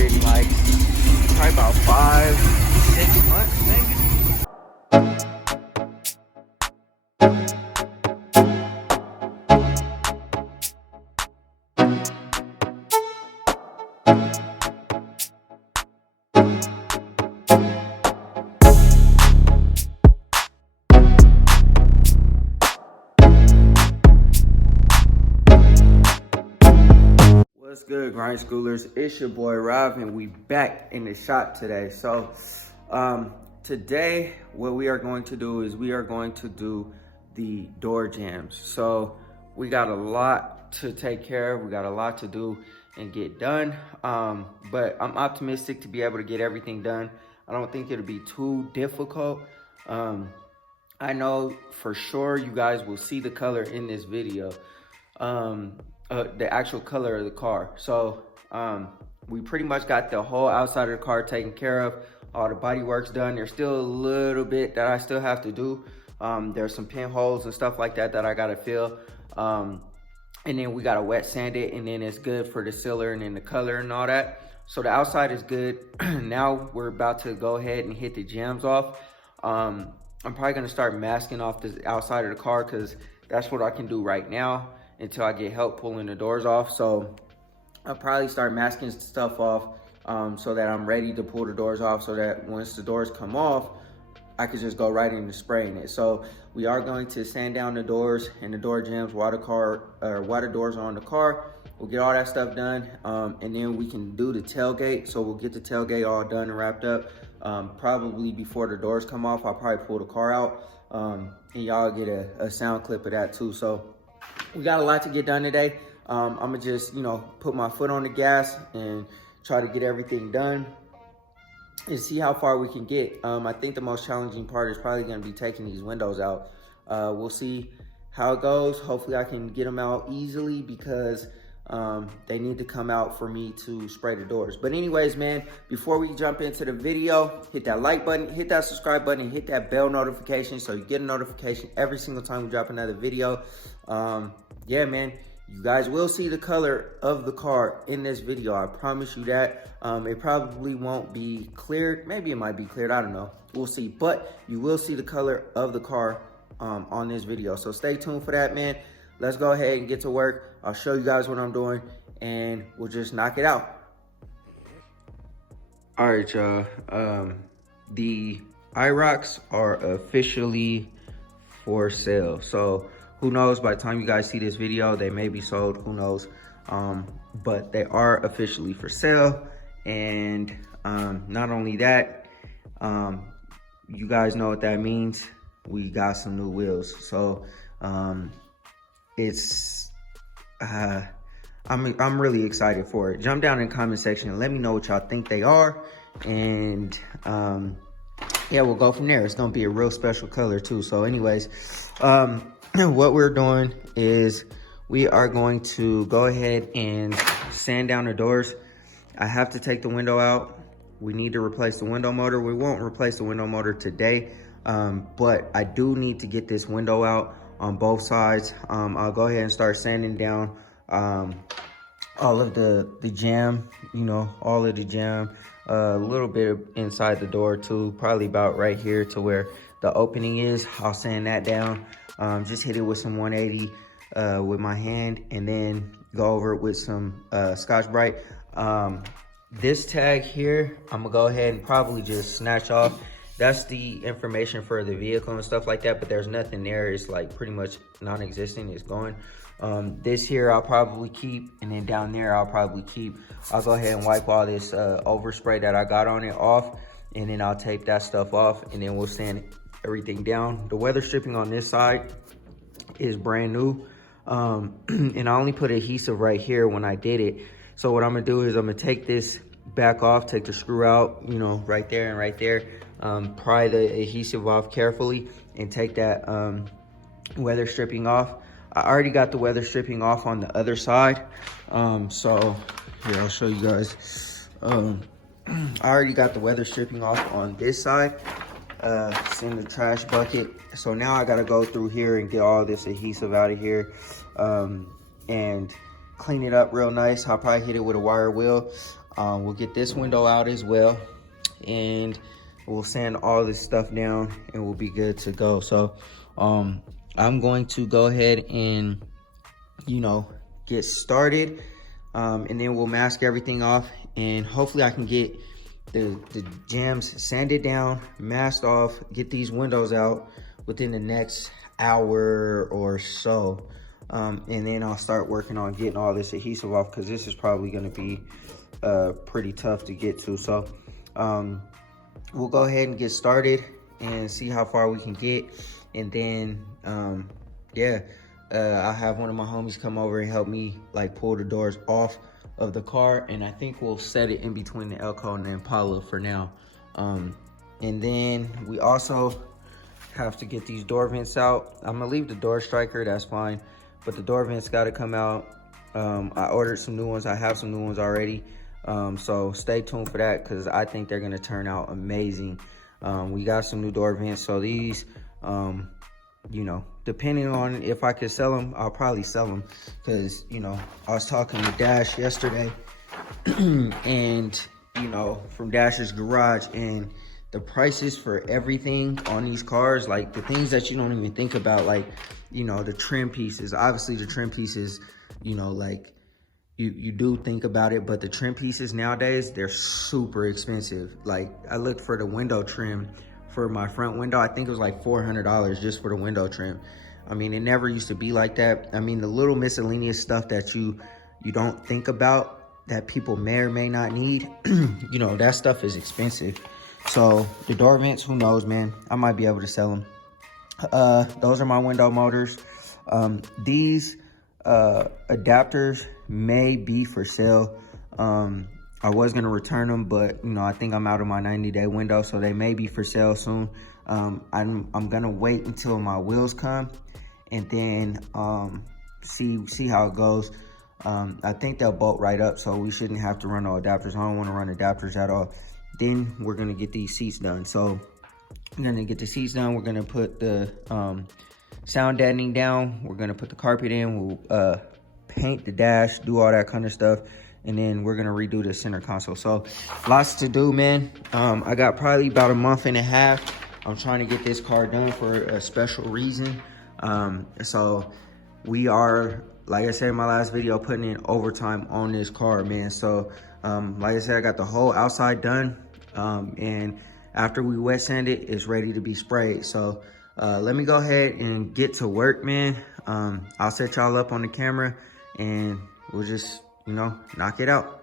started in like probably about 5-6 months maybe. What's good, grind schoolers? It's your boy Rob, and we back in the shop today. So today what we are going to do is we are going to do the door jambs. So we got a lot to take care of, we got a lot to do and get done, but I'm optimistic to be able to get everything done. I don't think it'll be too difficult. I know for sure you guys will see the color in this video, the actual color of the car. So we pretty much got the whole outside of the car taken care of. All the body work's done. There's still a little bit that I still have to do. There's some pinholes and stuff like that that I gotta fill. And then we gotta wet sand it, and then it's good for the sealer and then the color and all that. So the outside is good. Now we're about to go ahead and hit the jambs off. I'm probably gonna start masking off the outside of the car because that's what I can do right now until I get help pulling the doors off. So I'll probably start masking stuff off so that I'm ready to pull the doors off, so that once the doors come off, I could just go right into spraying it. So we are going to sand down the doors and the door jambs while the doors are on the car. We'll get all that stuff done, and then we can do the tailgate. So we'll get the tailgate all done and wrapped up. Probably before the doors come off, I'll probably pull the car out, and y'all get a sound clip of that too. So we got a lot to get done today. I'm gonna just, put my foot on the gas and try to get everything done and see how far we can get. I think the most challenging part is probably gonna be taking these windows out. We'll see how it goes. Hopefully I can get them out easily because they need to come out for me to spray the doors. But anyways, man, before we jump into the video, hit that like button, hit that subscribe button, and hit that bell notification so you get a notification every single time we drop another video. Yeah, man, you guys will see the color of the car in this video. I promise you that. It probably won't be cleared. Maybe it might be cleared, I don't know. We'll see. But you will see the color of the car on this video. So stay tuned for that, man. Let's go ahead and get to work. I'll show you guys what I'm doing, and we'll just knock it out. All right, y'all. The IROC'S are officially for sale. So who knows, by the time you guys see this video, they may be sold, who knows. But they are officially for sale. And not only that, you guys know what that means. We got some new wheels. So I'm really excited for it. Jump down in the comment section and let me know what y'all think they are. And yeah, we'll go from there. It's gonna be a real special color too. So anyways, what we're doing is we are going to go ahead and sand down the doors. I have to take the window out. We need to replace the window motor. We won't replace the window motor today, but I do need to get this window out on both sides. I'll go ahead and start sanding down all of the jam, all of the jam, a little bit inside the door too, probably about right here to where the opening is. I'll sand that down, just hit it with some 180 with my hand, and then go over it with some Scotch-Brite. This tag here, I'm gonna go ahead and probably just snatch off. That's the information for the vehicle and stuff like that, but there's nothing there. It's like pretty much non-existent. It's gone. This here I'll probably keep, and then down there I'll probably keep. I'll go ahead and wipe all this overspray that I got on it off, and then I'll tape that stuff off, and then we'll sand everything down. The weather stripping on this side is brand new, and I only put adhesive right here when I did it. So what I'm gonna do is I'm gonna take this back off, take the screw out, right there and right there. Pry the adhesive off carefully and take that weather stripping off. I already got the weather stripping off on the other side. So here, I'll show you guys. I already got the weather stripping off on this side. It's in the trash bucket. So now I gotta go through here and get all this adhesive out of here and clean it up real nice. I'll probably hit it with a wire wheel. We'll get this window out as well, and we'll sand all this stuff down and we'll be good to go. So I'm going to go ahead and, you know, get started, and then we'll mask everything off, and hopefully I can get the Jambs sanded down, masked off, get these windows out within the next hour or so. And then I'll start working on getting all this adhesive off, because this is probably going to be pretty tough to get to. So we'll go ahead and get started and see how far we can get. And then I'll have one of my homies come over and help me like pull the doors off of the car, and I think we'll set it in between the Elko and the Impala for now. And then we also have to get these door vents out. I'm gonna leave the door striker, that's fine, but the door vents got to come out. I ordered some new ones. I have some new ones already, so stay tuned for that, because I think they're gonna turn out amazing. We got some new door vents, so these you know, depending on if I could sell them, I'll probably sell them, because, you know, I was talking to Dash yesterday and, you know, from Dash's garage, and the prices for everything on these cars, like the things that you don't even think about, like, you know, the trim pieces. Obviously the trim pieces, you know, like you do think about it, but the trim pieces nowadays, they're super expensive. Like I looked for the window trim for my front window. I think it was like $400 just for the window trim. I mean, it never used to be like that. I mean, the little miscellaneous stuff that you don't think about that people may or may not need, you know, that stuff is expensive. So the door vents, who knows, man? I might be able to sell them. Those are my window motors. These adapters may be for sale. I was gonna return them, but you know, I think I'm out of my 90-day window, so they may be for sale soon. I'm gonna wait until my wheels come, and then see how it goes. I think they'll bolt right up, so we shouldn't have to run no adapters. I don't want to run adapters at all. Then we're gonna get these seats done. So we're gonna get the seats done. We're gonna put the sound deadening down. We're gonna put the carpet in. We'll paint the dash, do all that kind of stuff. And then we're gonna redo the center console. So lots to do, man. I got probably about a month and a half. I'm trying to get this car done for a special reason. So we are, like I said in my last video, putting in overtime on this car, man. So like I said, I got the whole outside done. And after we wet sand it, it's ready to be sprayed. So let me go ahead and get to work, man. I'll set y'all up on the camera and we'll just, you know, knock it out.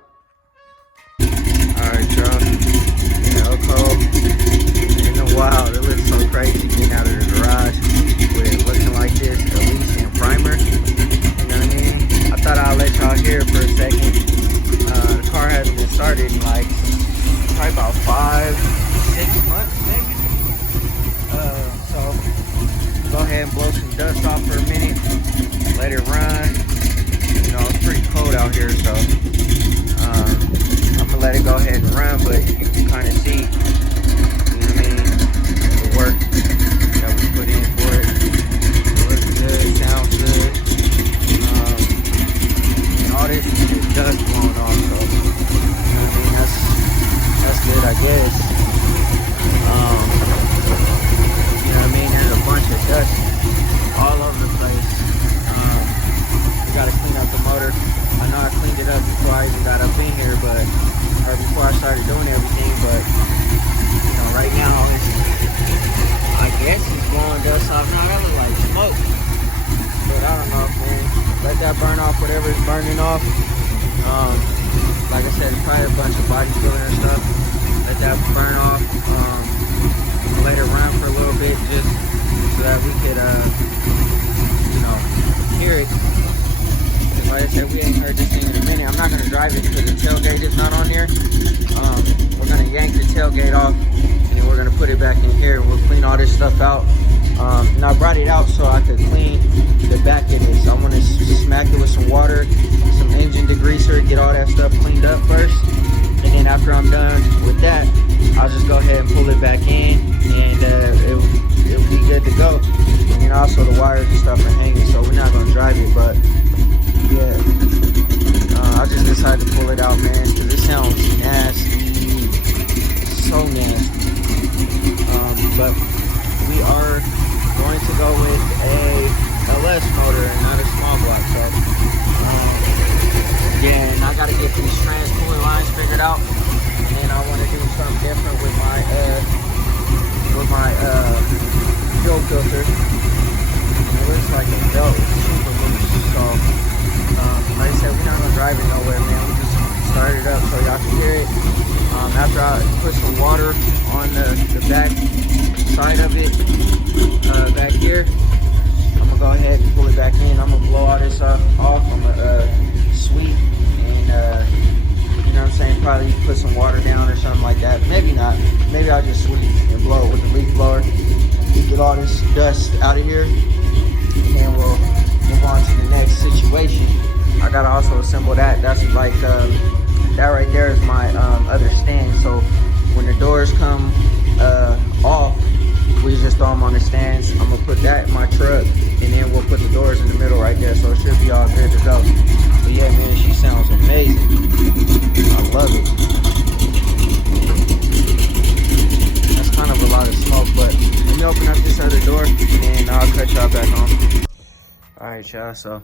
All right, y'all. Elko in the wild. It looks so crazy getting out of the garage with it looking like this, at least in primer. You know what I mean? I thought I'd let y'all hear it for a second. The car hasn't been started in like probably about 5-6 months, maybe. So go ahead and blow some dust off for a minute. Let it run. You know, it's pretty cold out here, so I'm gonna let it go ahead and run, but you can kind of see, you know what I mean, the work that we put in for it. It looks good, sounds good, and all this dust blowing off, so, you know what I mean, that's good, I guess. You know what I mean, there's a bunch of dust all over the place. Gotta clean up the motor. I know I cleaned it up before I even got up in here, or before I started doing everything, but you know, right now I guess it's blowing dust off. Now that looks like smoke, but I don't know, man. Let that burn off whatever is burning off. Like I said, it's probably a bunch of body filler and stuff. Let that burn off. Let it run for a little bit, just so that we could you know, hear it. Like I said, we ain't heard this thing in a minute. I'm not gonna drive it because the tailgate is not on there. We're gonna yank the tailgate off, and then we're gonna put it back in here. We'll clean all this stuff out. And I brought it out so I could clean the back of it. So I'm gonna smack it with some water, some engine degreaser, get all that stuff cleaned up first. And then after I'm done with that, I'll just go ahead and pull it back in, and it'll be good to go. And then also the wires and stuff are hanging, so we're not gonna drive it, but yeah. I just decided to pull it out, man, because it sounds nasty, so nasty. But we are going to go with a LS motor and not a small block. So yeah, and I got to get these trans cooling lines figured out, and then I want to do something different with my fuel filter. It looks like a belt is super loose. So like I said, we're not gonna drive it nowhere, man. We just start it up so y'all can hear it. After I put some water on the back side of it, back here, I'm gonna go ahead and pull it back in. I'm gonna blow all this off. I'm gonna sweep and you know what I'm saying, probably put some water down or something like that. Maybe not. Maybe I'll just sweep and blow it with the leaf blower. Get all this dust out of here, and then we'll move on to the next situation. I gotta also assemble that. That's like that right there is my other stand. So when the doors come off, we just throw them on the stands. I'm gonna put that in my truck, and then we'll put the doors in the middle right there, so it should be all good to go. But yeah, man, she sounds amazing. I love it. That's kind of a lot of smoke, but let me open up this other door, and I'll cut y'all back on. All right, y'all, so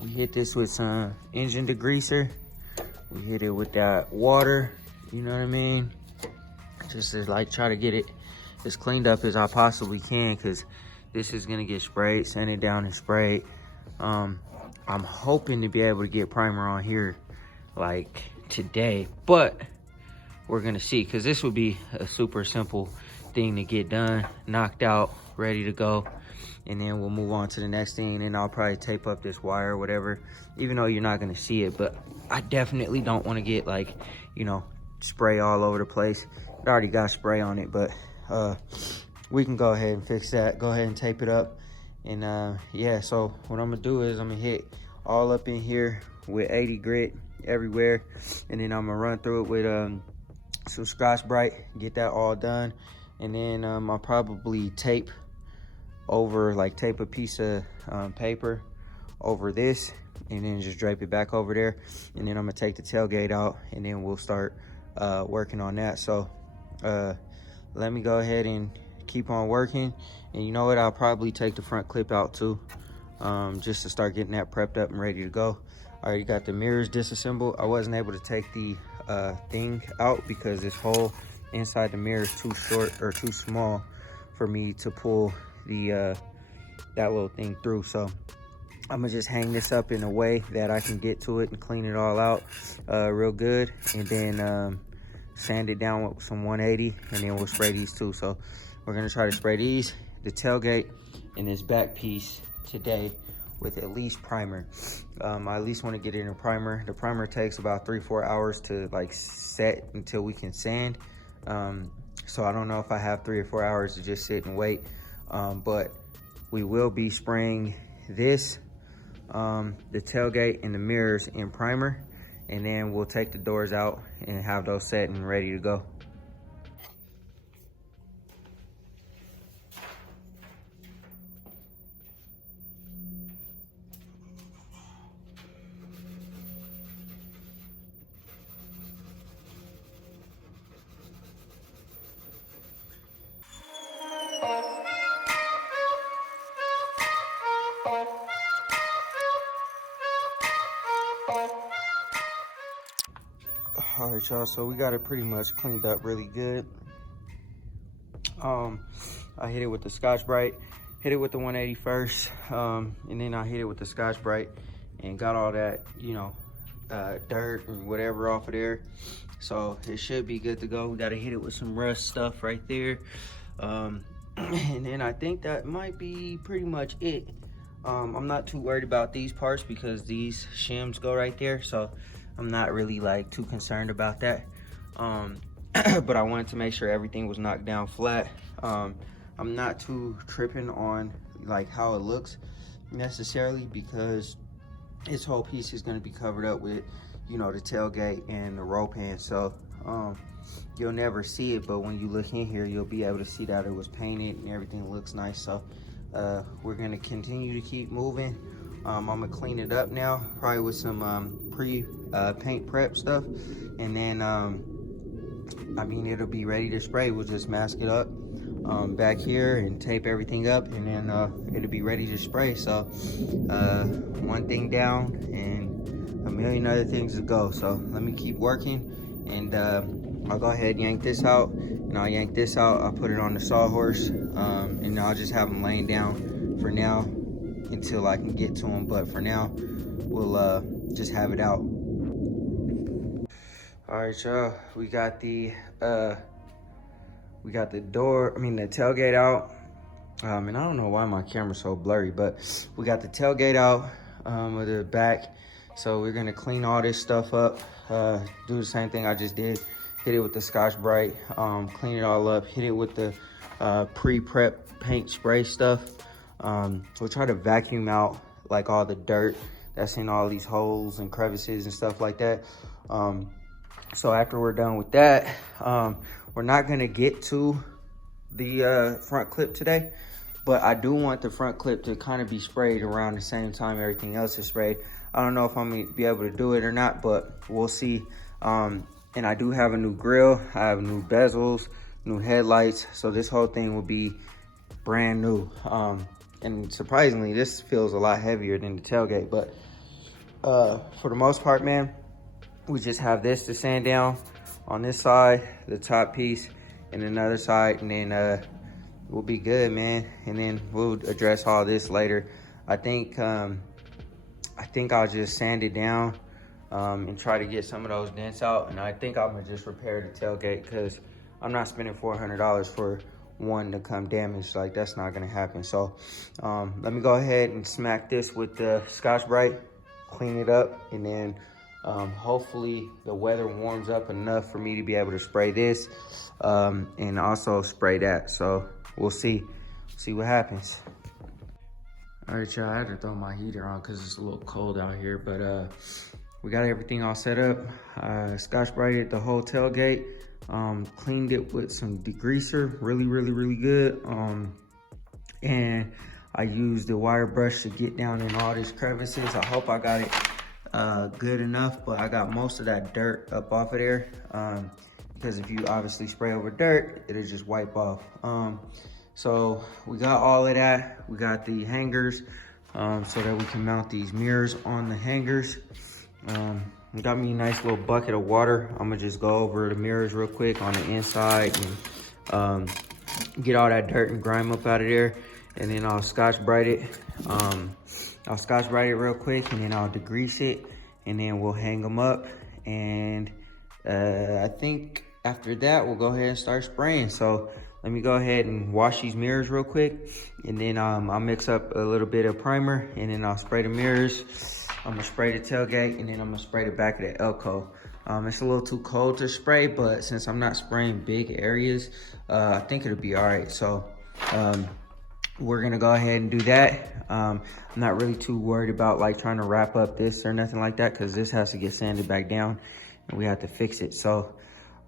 we hit this with some engine degreaser. We hit it with that water, you know what I mean? Just to like try to get it as cleaned up as I possibly can, because this is gonna get sprayed, sanded down and sprayed. I'm hoping to be able to get primer on here like today, but we're gonna see, because this would be a super simple thing to get done, knocked out, ready to go, and then we'll move on to the next thing. And I'll probably tape up this wire or whatever, even though you're not gonna see it. But I definitely don't want to get like, you know, spray all over the place. It already got spray on it, but we can go ahead and fix that. Go ahead and tape it up. And yeah, so what I'm gonna do is I'm gonna hit all up in here with 80 grit everywhere, and then I'm gonna run through it with some Scotch-Brite, get that all done. And then I'll probably tape over, like tape a piece of paper over this, and then just drape it back over there. And then I'm gonna take the tailgate out, and then we'll start working on that. So let me go ahead and keep on working. And you know what, I'll probably take the front clip out too, just to start getting that prepped up and ready to go. I already got the mirrors disassembled. I wasn't able to take the thing out because this hole inside the mirror is too short or too small for me to pull the that little thing through. So I'm gonna just hang this up in a way that I can get to it and clean it all out real good, and then sand it down with some 180, and then we'll spray these too. So we're gonna try to spray these, the tailgate, and this back piece today with at least primer. I at least want to get it in a primer. The primer takes about 3-4 hours to like set until we can sand. So I don't know if I have 3 or 4 hours to just sit and wait. But we will be spraying this, the tailgate and the mirrors in primer, and then we'll take the doors out and have those set and ready to go. All right, y'all, so we got it pretty much cleaned up really good. I hit it with the Scotch-Brite, hit it with the 180 first, and then I hit it with the Scotch-Brite and got all that, you know, dirt and whatever off of there. So it should be good to go. We got to hit it with some rust stuff right there. And then I think that might be pretty much it. I'm not too worried about these parts because these shims go right there, so I'm not really like too concerned about that. But I wanted to make sure everything was knocked down flat. I'm not too tripping on like how it looks necessarily, because this whole piece is going to be covered up with, you know, the tailgate and the roll pan. So you'll never see it, but when you look in here, you'll be able to see that it was painted and everything looks nice. So we're going to continue to keep moving I'm gonna clean it up now, probably with some pre-paint prep stuff. And then, I mean, it'll be ready to spray. We'll just mask it up back here and tape everything up, and then it'll be ready to spray. So one thing down and a million other things to go. So let me keep working, and I'll go ahead and yank this out, and I'll yank this out. I'll put it on the sawhorse, and I'll just have them laying down for now until I can get to them. But for now, we'll just have it out. All right, y'all, we got the tailgate out. And I don't know why my camera's so blurry, but we got the tailgate out with the back. So we're gonna clean all this stuff up, do the same thing I just did. Hit it with the Scotch-Brite, clean it all up, hit it with the pre-prep paint spray stuff. We'll try to vacuum out like all the dirt that's in all these holes and crevices and stuff like that. So after we're done with that, we're not gonna get to the front clip today, but I do want the front clip to kind of be sprayed around the same time everything else is sprayed. I don't know if I'm gonna be able to do it or not, but we'll see. And I do have a new grill, I have new bezels, new headlights, so this whole thing will be brand new. And surprisingly, this feels a lot heavier than the tailgate, but for the most part, man, we just have this to sand down on this side, the top piece, and another side, and then we'll be good, man. And then we'll address all this later. I think I'll just sand it down and try to get some of those dents out. And I think I'm gonna just repair the tailgate, because I'm not spending $400 for one to come damaged. Like, that's not gonna happen. So let me go ahead and smack this with the Scotch-Brite, clean it up, and then hopefully the weather warms up enough for me to be able to spray this and also spray that. So we'll see what happens. All right, y'all, I had to throw my heater on because it's a little cold out here, but we got everything all set up. Scotch-Brited the whole tailgate, cleaned it with some degreaser, really good. And I used the wire brush to get down in all these crevices. I hope I got it good enough, but I got most of that dirt up off of there, because if you obviously spray over dirt, it'll just wipe off. So we got all of that. We got the hangers so that we can mount these mirrors on the hangers. We got me a nice little bucket of water. I'm gonna just go over the mirrors real quick on the inside and get all that dirt and grime up out of there, and then I'll Scotch-Brite it. I'll Scotch-Brite it real quick, and then I'll degrease it, and then we'll hang them up. And I think after that, we'll go ahead and start spraying. So let me go ahead and wash these mirrors real quick, and then I'll mix up a little bit of primer, and then I'll spray the mirrors. I'm gonna spray the tailgate, and then I'm gonna spray the back of the Elko. It's a little too cold to spray, but since I'm not spraying big areas, I think it'll be all right. So we're gonna go ahead and do that. I'm not really too worried about like trying to wrap up this or nothing like that, because this has to get sanded back down and we have to fix it. So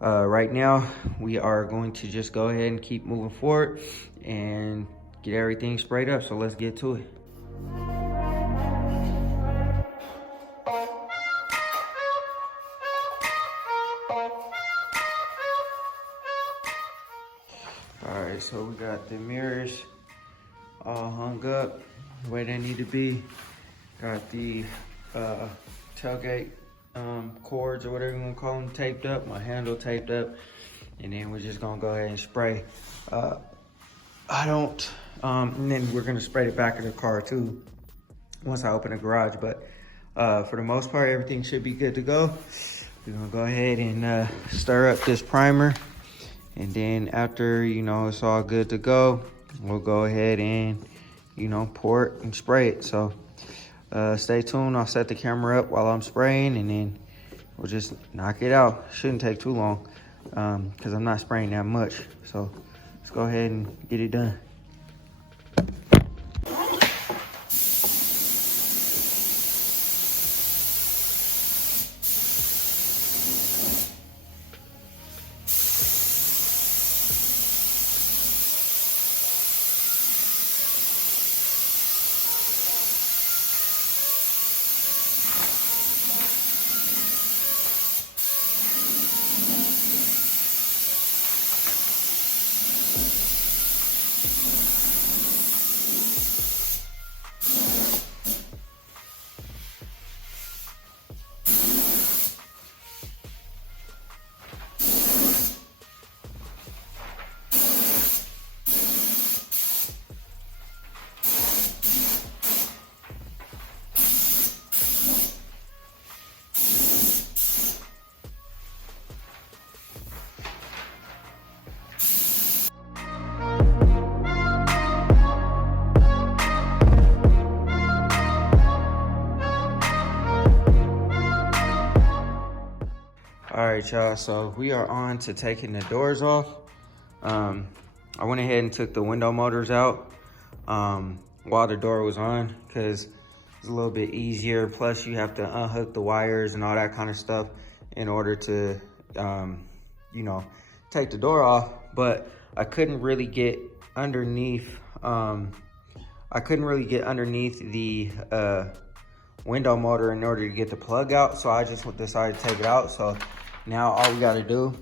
right now we are going to just go ahead and keep moving forward and get everything sprayed up. So let's get to it. All right, so we got the mirrors all hung up the way they need to be. Got the tailgate cords or whatever you want to call them taped up, my handle taped up, and then we're just gonna go ahead and spray. And then we're gonna spray the back of the car too once I open the garage. But for the most part, everything should be good to go. We're gonna go ahead and stir up this primer, and then after it's all good to go, we'll go ahead and pour it and spray it. So stay tuned. I'll set the camera up while I'm spraying, and then we'll just knock it out. Shouldn't take too long because I'm not spraying that much. So let's go ahead and get it done. right, y'all, so we are on to taking the doors off. I went ahead and took the window motors out while the door was on, because it's a little bit easier. Plus you have to unhook the wires and all that kind of stuff in order to you know, take the door off. But I couldn't really get underneath the window motor in order to get the plug out, so I just decided to take it out. So now all we got to do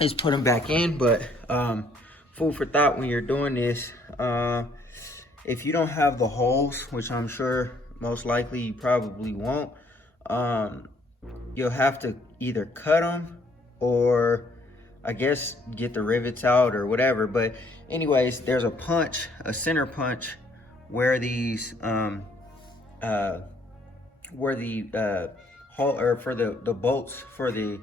is put them back in. But food for thought when you're doing this, if you don't have the holes, which I'm sure most likely you probably won't, you'll have to either cut them or I guess get the rivets out or whatever. But anyways, there's a punch, a center punch, where these hole, or for the bolts for the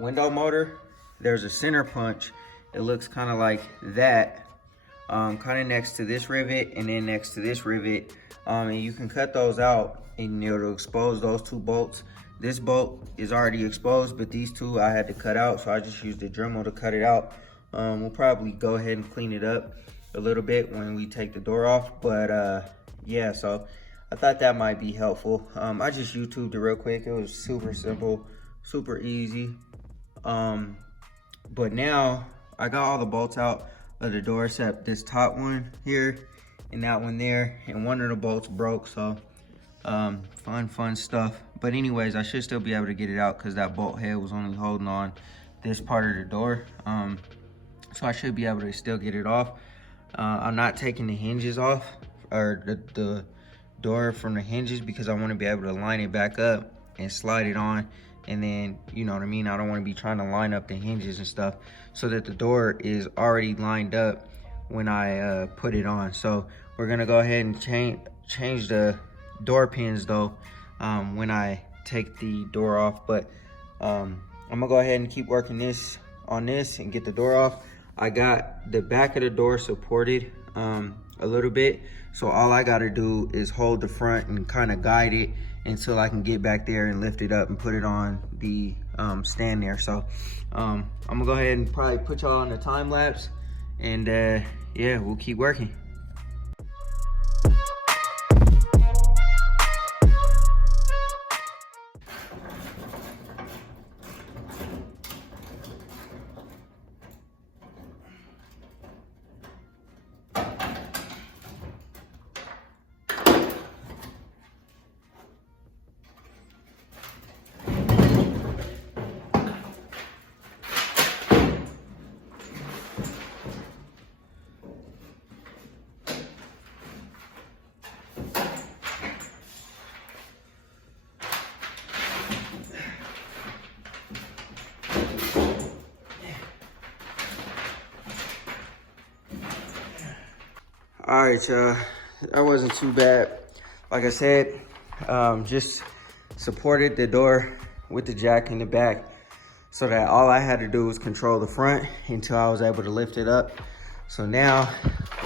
window motor, there's a center punch. It looks kind of like that, kind of next to this rivet and then next to this rivet, and you can cut those out and it'll expose those two bolts. This bolt is already exposed, but these two I had to cut out, so I just used the Dremel to cut it out. We'll probably go ahead and clean it up a little bit when we take the door off. But yeah, so I thought that might be helpful. I just YouTubed it real quick. It was super simple, super easy. But now I got all the bolts out of the door except this top one here and that one there, and one of the bolts broke. So fun stuff. But anyways, I should still be able to get it out because that bolt head was only holding on this part of the door. So I should be able to still get it off. I'm not taking the hinges off, or the door from the hinges, because I want to be able to line it back up and slide it on. And then, you know what I mean, I don't want to be trying to line up the hinges and stuff, so that the door is already lined up when I put it on. So we're gonna go ahead and change the door pins though when I take the door off. But I'm gonna go ahead and keep working on this and get the door off. I got the back of the door supported a little bit, so all I got to do is hold the front and kind of guide it until I can get back there and lift it up and put it on the stand there. So I'm gonna go ahead and probably put y'all on the time lapse, and yeah, we'll keep working. All right, y'all, that wasn't too bad. Like I said, just supported the door with the jack in the back, so that all I had to do was control the front until I was able to lift it up. So now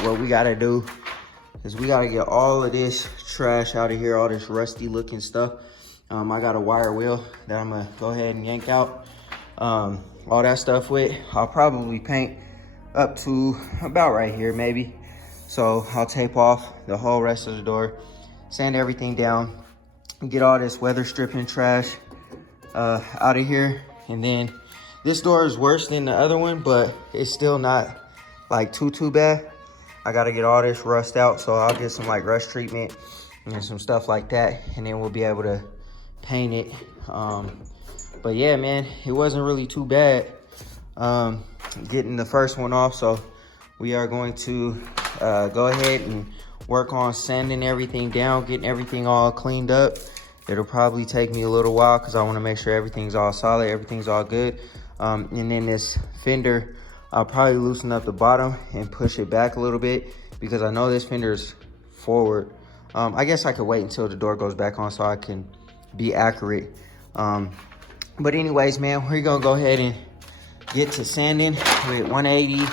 what we gotta do is we gotta get all of this trash out of here, all this rusty looking stuff. I got a wire wheel that I'm gonna go ahead and yank out all that stuff with. I'll probably paint up to about right here maybe. So I'll tape off the whole rest of the door, sand everything down, get all this weather stripping trash out of here. And then this door is worse than the other one, but it's still not like too bad. I gotta get all this rust out, so I'll get some like rust treatment and some stuff like that, and then we'll be able to paint it. But yeah, man, it wasn't really too bad getting the first one off. So we are going to go ahead and work on sanding everything down, getting everything all cleaned up. It'll probably take me a little while because I want to make sure everything's all solid, everything's all good. And then this fender, I'll probably loosen up the bottom and push it back a little bit, because I know this fender is forward. I guess I could wait until the door goes back on so I can be accurate. But anyways, man, we're gonna go ahead and get to sanding with 180,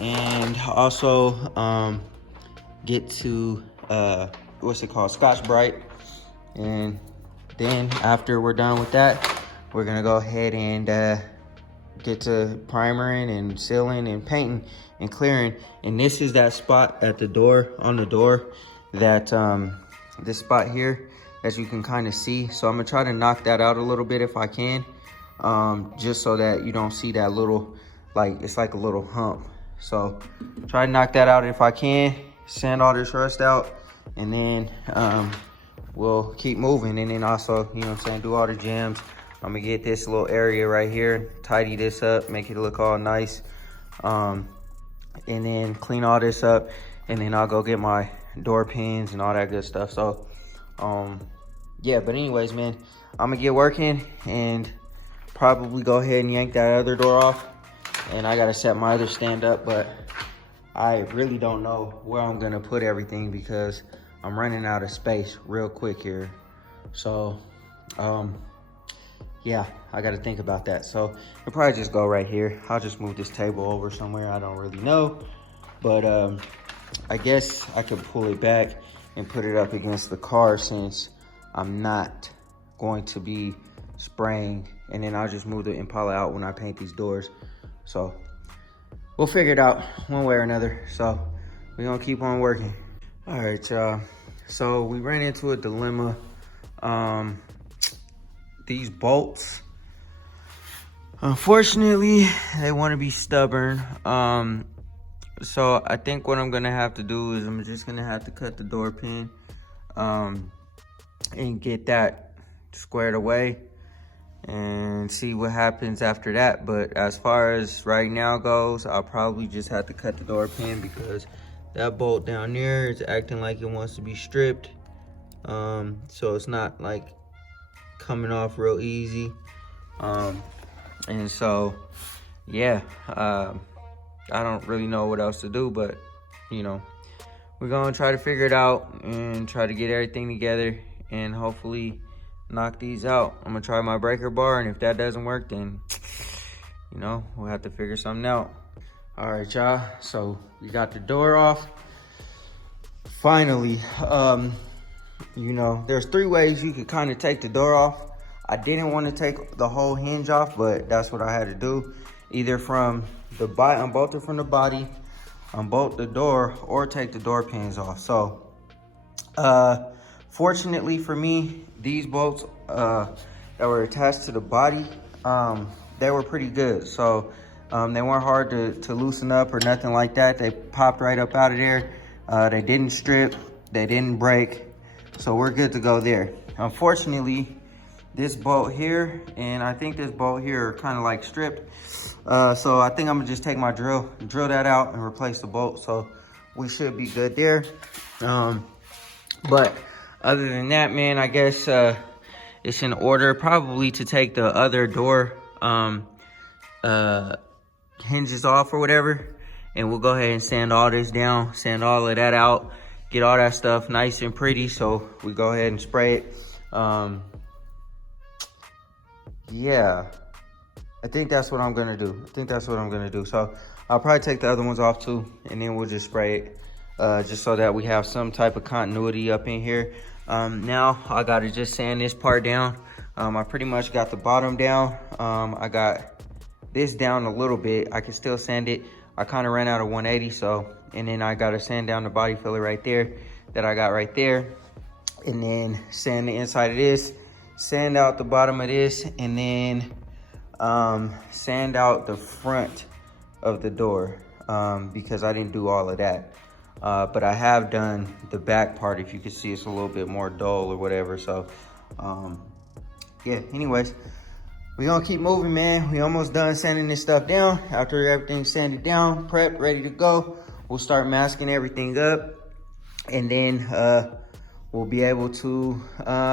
and also get to what's it called, Scotch Brite. And then after we're done with that, we're gonna go ahead and get to primering and sealing and painting and clearing. And this is that spot at the door, on the door, that this spot here, as you can kind of see. So I'm gonna try to knock that out a little bit if I can, just so that you don't see that little, like, it's like a little hump. So try to knock that out if I can, sand all this rust out, and then we'll keep moving. And then also, you know what I'm saying, do all the jams. I'm gonna get this little area right here, tidy this up, make it look all nice, and then clean all this up, and then I'll go get my door pins and all that good stuff. So yeah, but anyways, man, I'm gonna get working and probably go ahead and yank that other door off, and I gotta set my other stand up, but I really don't know where I'm gonna put everything because I'm running out of space real quick here. So yeah, I gotta think about that. So it'll probably just go right here. I'll just move this table over somewhere, I don't really know, but I guess I could pull it back and put it up against the car since I'm not going to be spraying, and then I'll just move the Impala out when I paint these doors. So we'll figure it out one way or another. So we're gonna keep on working. All right, y'all. So we ran into a dilemma. These bolts, unfortunately, they want to be stubborn. So I think what I'm gonna have to do is I'm just gonna have to cut the door pin and get that squared away and see what happens after that. But as far as right now goes, I'll probably just have to cut the door pin because that bolt down there is acting like it wants to be stripped. So it's not like coming off real easy. And so yeah, I don't really know what else to do, but you know, we're gonna try to figure it out and try to get everything together and hopefully knock these out. I'm gonna try my breaker bar, and if that doesn't work, then you know, we'll have to figure something out. All right, y'all, so we got the door off finally. You know, there's 3 ways you could kind of take the door off. I didn't want to take the whole hinge off, but that's what I had to do. Either from the body, unbolt it from the body, unbolt the door, or take the door pins off. So fortunately for me, these bolts that were attached to the body, they were pretty good. So they weren't hard to loosen up or nothing like that. They popped right up out of there. They didn't strip, they didn't break. So we're good to go there. Unfortunately, this bolt here and I think this bolt here are kind of like stripped. So I think I'm gonna just take my drill that out and replace the bolt. So we should be good there. But other than that, man, I guess it's in order probably to take the other door hinges off or whatever. And we'll go ahead and sand all this down, sand all of that out, get all that stuff nice and pretty. So we go ahead and spray it. Yeah, I think that's what I'm gonna do. So I'll probably take the other ones off too, and then we'll just spray it, just so that we have some type of continuity up in here. Now I gotta just sand this part down. I pretty much got the bottom down. I got this down a little bit. I can still sand it. I kind of ran out of 180, so, and then I gotta sand down the body filler right there that I got right there, and then sand the inside of this, sand out the bottom of this, and then sand out the front of the door, because I didn't do all of that. But I have done the back part. If you can see, it's a little bit more dull or whatever. So yeah, anyways, we gonna keep moving, man. We almost done sanding this stuff down. After everything's sanded down, prepped, ready to go, we'll start masking everything up, and then we'll be able to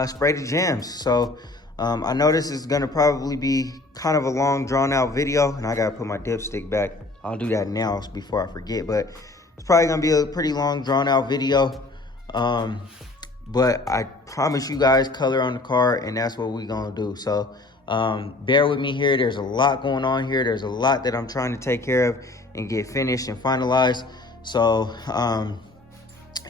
spray the jams. So I know this is gonna probably be kind of a long, drawn out video, and I gotta put my dipstick back. I'll do that now before I forget, but it's probably gonna be a pretty long, drawn out video. But I promise you guys color on the car, and that's what we're gonna do. So bear with me here. There's a lot going on here. There's a lot that I'm trying to take care of and get finished and finalized. So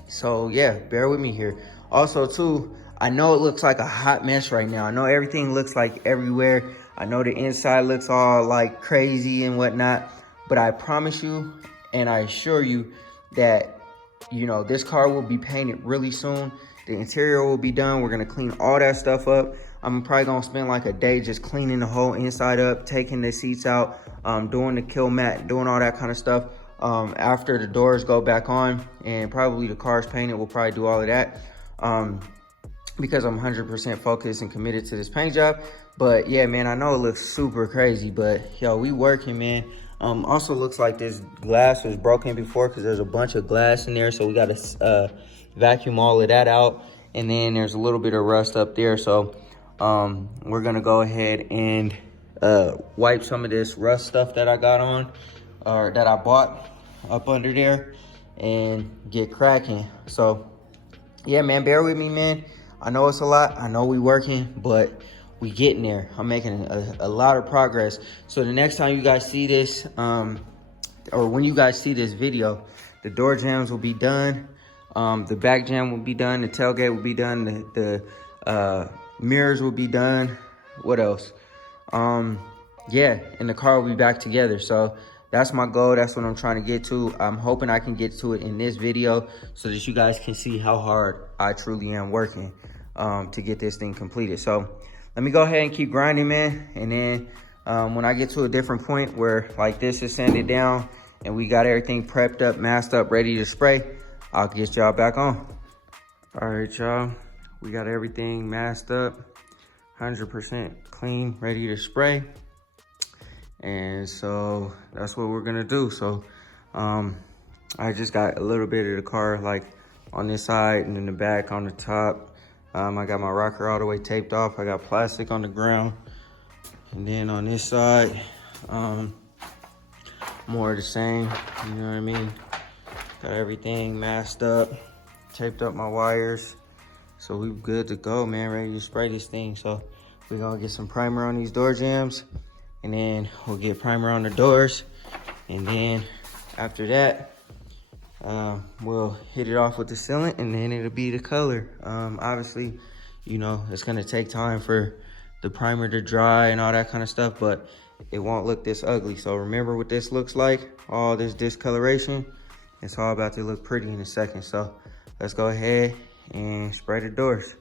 so yeah, bear with me here. Also too, I know it looks like a hot mess right now. I know everything looks like everywhere. I know the inside looks all like crazy and whatnot, but I promise you and I assure you that, you know, this car will be painted really soon. The interior will be done. We're gonna clean all that stuff up. I'm probably gonna spend like a day just cleaning the whole inside up, taking the seats out, doing the kill mat, doing all that kind of stuff. After the doors go back on and probably the car's painted, we'll probably do all of that. Because I'm 100% focused and committed to this paint job. But yeah, man, I know it looks super crazy, but yo, we working, man. Also looks like this glass was broken before because there's a bunch of glass in there. So we got to vacuum all of that out. And then there's a little bit of rust up there. So we're gonna go ahead and wipe some of this rust stuff that I got on, or that I bought up under there, and get cracking. So yeah, man, bear with me, man. I know it's a lot. I know we working, but we getting there. I'm making a lot of progress. So the next time you guys see this, or when you guys see this video, the door jambs will be done. The back jam will be done. The tailgate will be done. The mirrors will be done. What else? Yeah, and the car will be back together. So that's my goal. That's what I'm trying to get to. I'm hoping I can get to it in this video so that you guys can see how hard I truly am working to get this thing completed. So let me go ahead and keep grinding, man. And then when I get to a different point where like this is sanded down and we got everything prepped up, masked up, ready to spray, I'll get y'all back on. All right, y'all. We got everything masked up, 100% clean, ready to spray. And so that's what we're gonna do. So I just got a little bit of the car like on this side and in the back on the top. I got my rocker all the way taped off. I got plastic on the ground. And then on this side, more of the same, you know what I mean? Got everything masked up, taped up my wires. So we good to go, man, ready to spray this thing. So we're gonna get some primer on these door jambs, and then we'll get primer on the doors. And then after that, we'll hit it off with the sealant, and then it'll be the color. Obviously, you know, it's gonna take time for the primer to dry and all that kind of stuff, but it won't look this ugly. So remember what this looks like, all this discoloration. It's all about to look pretty in a second. So let's go ahead and spray the doors.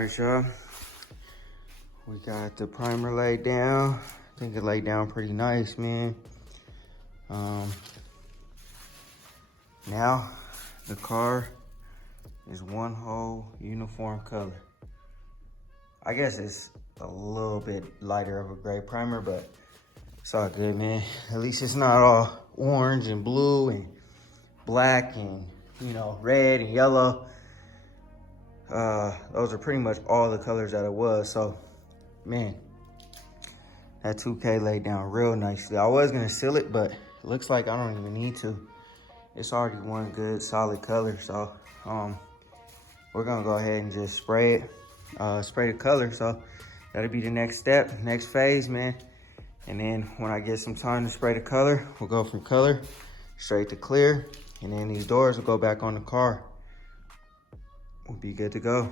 right, y'all. We got the primer laid down. I think it laid down pretty nice, man. Now the car is one whole uniform color. I guess it's a little bit lighter of a gray primer, but it's all good, man. At least it's not all orange and blue and black and, you know, red and yellow. Those are pretty much all the colors that it was. So, man, that 2K laid down real nicely. I was gonna seal it, but it looks like I don't even need to. It's already one good solid color. So, we're gonna go ahead and just spray it, spray the color. So that'll be the next step, next phase, man. And then when I get some time to spray the color, we'll go from color straight to clear. And then these doors will go back on the car. We'll be good to go.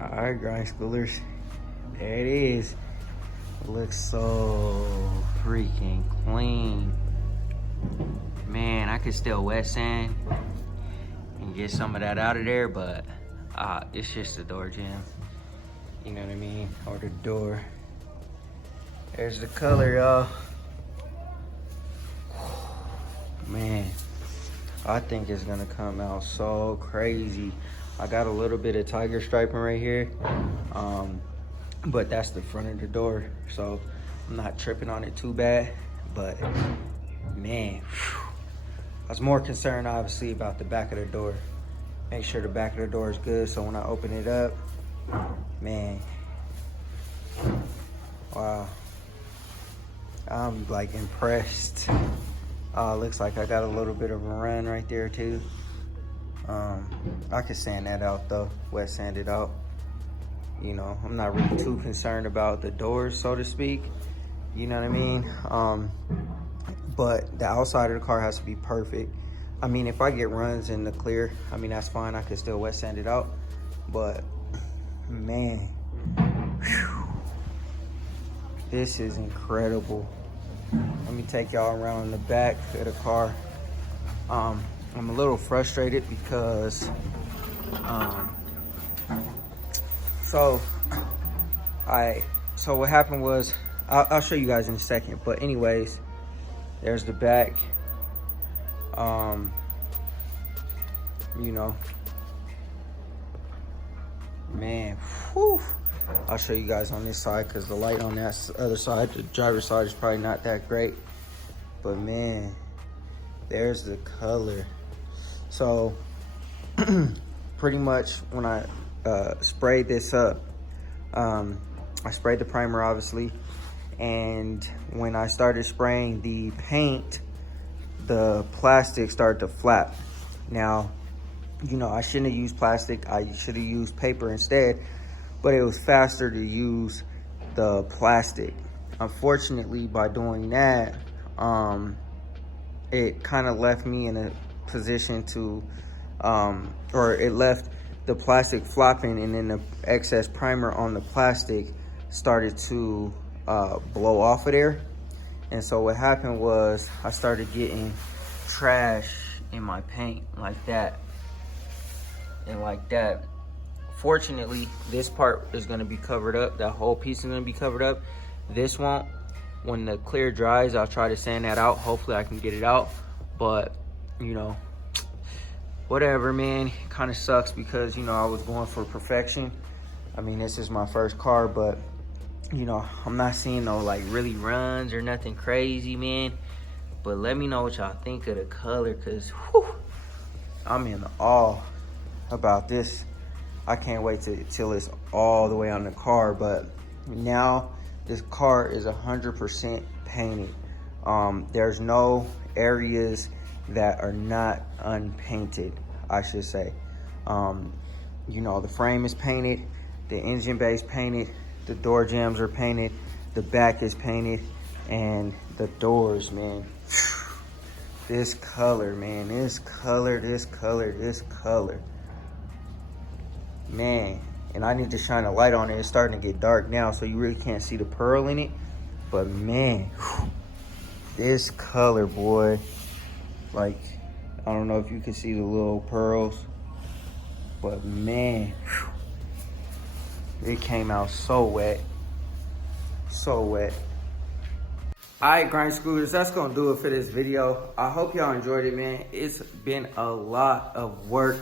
All right, grind schoolers, there it is. It looks so freaking clean. Man, I could still wet sand and get some of that out of there, but it's just the door jam. You know what I mean? Or the door. There's the color, y'all. Man, I think it's gonna come out so crazy. I got a little bit of tiger striping right here, but that's the front of the door, so I'm not tripping on it too bad. But man, I was more concerned obviously about the back of the door. Make sure the back of the door is good, so when I open it up, man, wow, I'm like impressed. Looks like I got a little bit of a run right there too. I could sand that out though, wet sand it out. You know, I'm not really too concerned about the doors, so to speak. You know what I mean? But the outside of the car has to be perfect. I mean, if I get runs in the clear, I mean, that's fine. I can still wet sand it out. But man, whew, this is incredible. Let me take y'all around the back of the car. I'm a little frustrated because, so what happened was, I'll show you guys in a second, but anyways, there's the back. You know, man, whew. I'll show you guys on this side because the light on that other side, the driver's side, is probably not that great. But man, there's the color. So pretty much when I sprayed this up, I sprayed the primer obviously, and when I started spraying the paint, the plastic started to flap. Now, you know, I shouldn't have used plastic. I should have used paper instead, but it was faster to use the plastic. Unfortunately, by doing that, it kind of left me in a position to, or it left the plastic flopping, and then the excess primer on the plastic started to blow off of there. And so what happened was I started getting trash in my paint like that and like that. Fortunately, this part is going to be covered up. That whole piece is going to be covered up. This won't. When the clear dries, I'll try to sand that out. Hopefully I can get it out. But you know, whatever, man. Kind of sucks because, you know, I was going for perfection. I mean, this is my first car, but, you know, I'm not seeing no, like, really runs or nothing crazy, man. But let me know what y'all think of the color, because, whew, I'm in awe about this. I can't wait till it's all the way on the car. But now this car is 100% painted. There's no areas that are not unpainted, I should say. You know, the frame is painted, the engine bay is painted, the door jambs are painted, the back is painted, and the doors, man. This color, man, this color. Man, and I need to shine a light on it. It's starting to get dark now, so you really can't see the pearl in it. But man, this color, boy. Like, I don't know if you can see the little pearls, but man, it came out so wet. So wet. Alright, grind schoolers, that's gonna do it for this video. I hope y'all enjoyed it, man. It's been a lot of work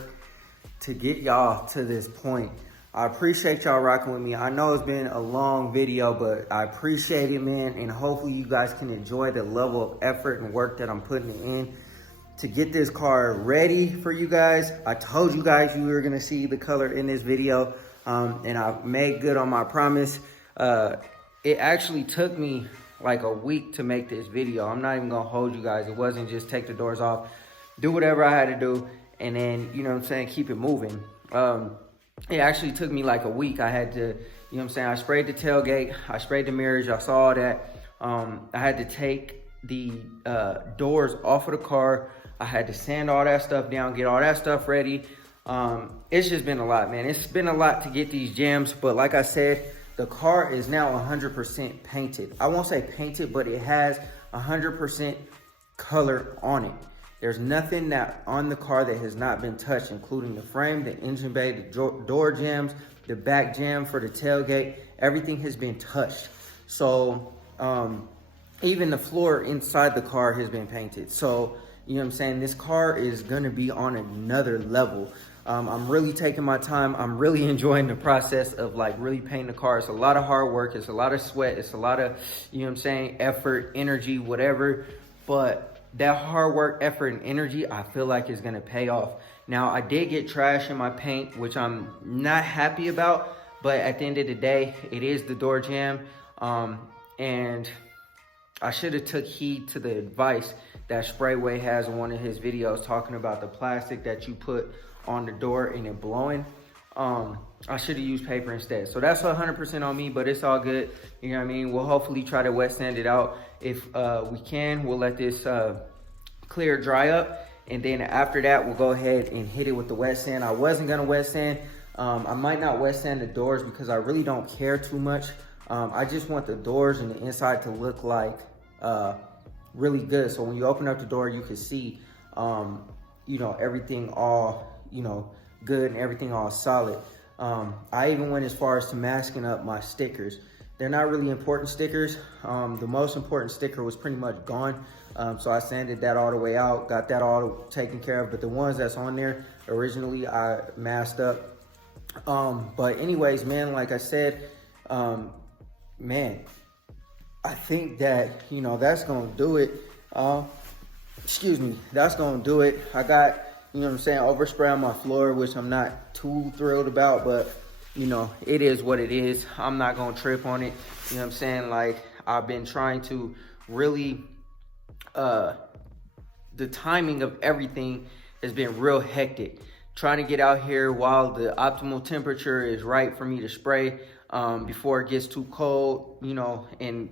to get y'all to this point. I appreciate y'all rocking with me. I know it's been a long video, but I appreciate it, man. And hopefully you guys can enjoy the level of effort and work that I'm putting in to get this car ready for you guys. I told you guys you were gonna see the color in this video, and I made good on my promise. It actually took me like a week to make this video. I'm not even gonna hold you guys. It wasn't just take the doors off, do whatever I had to do, and then, you know what I'm saying, keep it moving. It actually took me like a week. I had to, you know what I'm saying, I sprayed the tailgate, I sprayed the mirrors, y'all saw all that. I had to take the doors off of the car. I had to sand all that stuff down, get all that stuff ready. It's just been a lot, man. It's been a lot to get these jams, but like I said, the car is now 100% painted. I won't say painted, but it has 100% color on it. There's nothing that on the car that has not been touched, including the frame, the engine bay, the door jambs, the back jam for the tailgate. Everything has been touched. So even the floor inside the car has been painted. So, you know what I'm saying? This car is gonna be on another level. I'm really taking my time. I'm really enjoying the process of like really painting the car. It's a lot of hard work. It's a lot of sweat. It's a lot of, you know what I'm saying, effort, energy, whatever. But that hard work, effort, and energy, I feel like is gonna pay off. Now, I did get trash in my paint, which I'm not happy about. But at the end of the day, it is the door jam. And I should have took heed to the advice that Sprayway has in one of his videos talking about the plastic that you put on the door and it blowing. I should have used paper instead. So that's 100% on me, but it's all good. You know what I mean? We'll hopefully try to wet sand it out. If we can, we'll let this clear dry up. And then after that, we'll go ahead and hit it with the wet sand. I wasn't gonna wet sand. I might not wet sand the doors because I really don't care too much. I just want the doors and the inside to look like really good. So when you open up the door, you can see, you know, everything all, you know, good and everything all solid. I even went as far as to masking up my stickers. They're not really important stickers. The most important sticker was pretty much gone. So I sanded that all the way out, got that all taken care of. But the ones that's on there originally, I masked up. But anyways, man, like I said, man, I think that, you know, that's gonna do it. Excuse me, that's gonna do it. I got, you know what I'm saying, overspray on my floor, which I'm not too thrilled about, but you know, it is what it is. I'm not gonna trip on it. You know what I'm saying? Like, I've been trying to really, the timing of everything has been real hectic. Trying to get out here while the optimal temperature is right for me to spray before it gets too cold, you know, and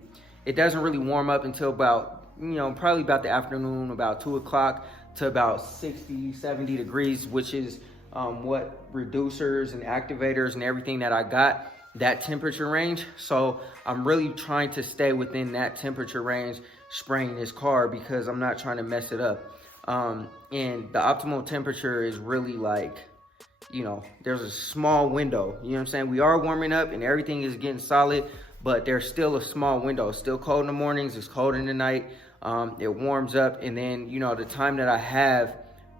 it doesn't really warm up until about, you know, probably about the afternoon, about 2 o'clock to about 60, 70 degrees, which is what reducers and activators and everything that I got, that temperature range. So I'm really trying to stay within that temperature range spraying this car because I'm not trying to mess it up. And the optimal temperature is really like, you know, there's a small window, you know what I'm saying? We are warming up and everything is getting solid, but there's still a small window. It's still cold in the mornings, it's cold in the night. It warms up, and then, you know, the time that I have,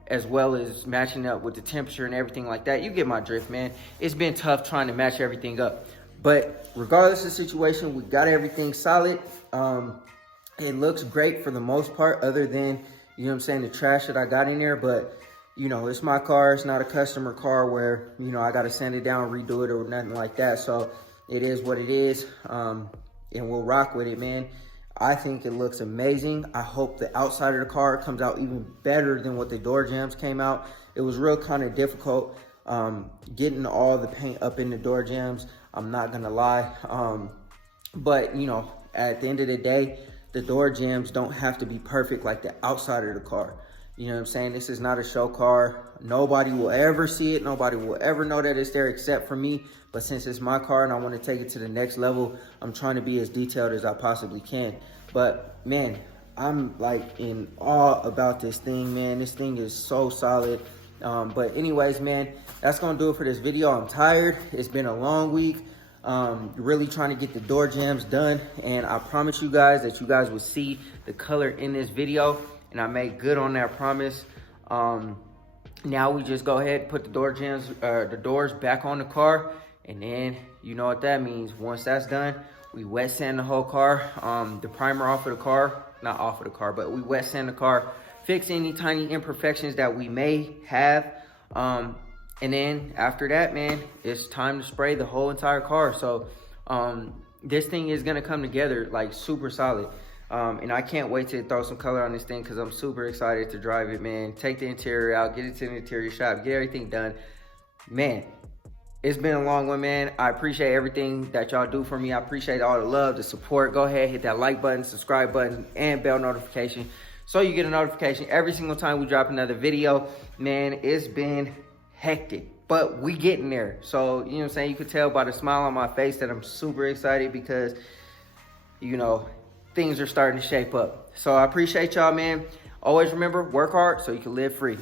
as well as matching up with the temperature and everything like that, you get my drift, man. It's been tough trying to match everything up. But regardless of the situation, we got everything solid. It looks great for the most part, other than, you know what I'm saying, the trash that I got in there. But, you know, it's my car. It's not a customer car where, you know, I got to sand it down, redo it or nothing like that. So it is what it is. And we'll rock with it, man. I think it looks amazing. I hope the outside of the car comes out even better than what the door jambs came out. It was real kind of difficult getting all the paint up in the door jambs. I'm not gonna lie. But, you know, at the end of the day, the door jambs don't have to be perfect like the outside of the car. You know what I'm saying? This is not a show car. Nobody will ever see it. Nobody will ever know that it's there except for me. But since it's my car and I want to take it to the next level, I'm trying to be as detailed as I possibly can. But, man, I'm, like, in awe about this thing, man. This thing is so solid. But anyways, man, that's going to do it for this video. I'm tired. It's been a long week. Really trying to get the door jambs done. And I promise you guys that you guys will see the color in this video. And I made good on that promise. Now we just go ahead and put the door jambs, the doors back on the car. And then you know what that means. Once that's done, we wet sand the whole car. The primer off of the car, not off of the car, but we wet sand the car, fix any tiny imperfections that we may have. And then after that, man, it's time to spray the whole entire car. So this thing is gonna come together like super solid. And I can't wait to throw some color on this thing because I'm super excited to drive it, man. Take the interior out, get it to the interior shop, get everything done. Man, it's been a long one, man. I appreciate everything that y'all do for me. I appreciate all the love, the support. Go ahead, hit that like button, subscribe button, and bell notification so you get a notification every single time we drop another video. Man, it's been hectic, but we getting there. So, you know what I'm saying? You could tell by the smile on my face that I'm super excited because, you know, things are starting to shape up. So I appreciate y'all, man. Always remember, work hard so you can live free.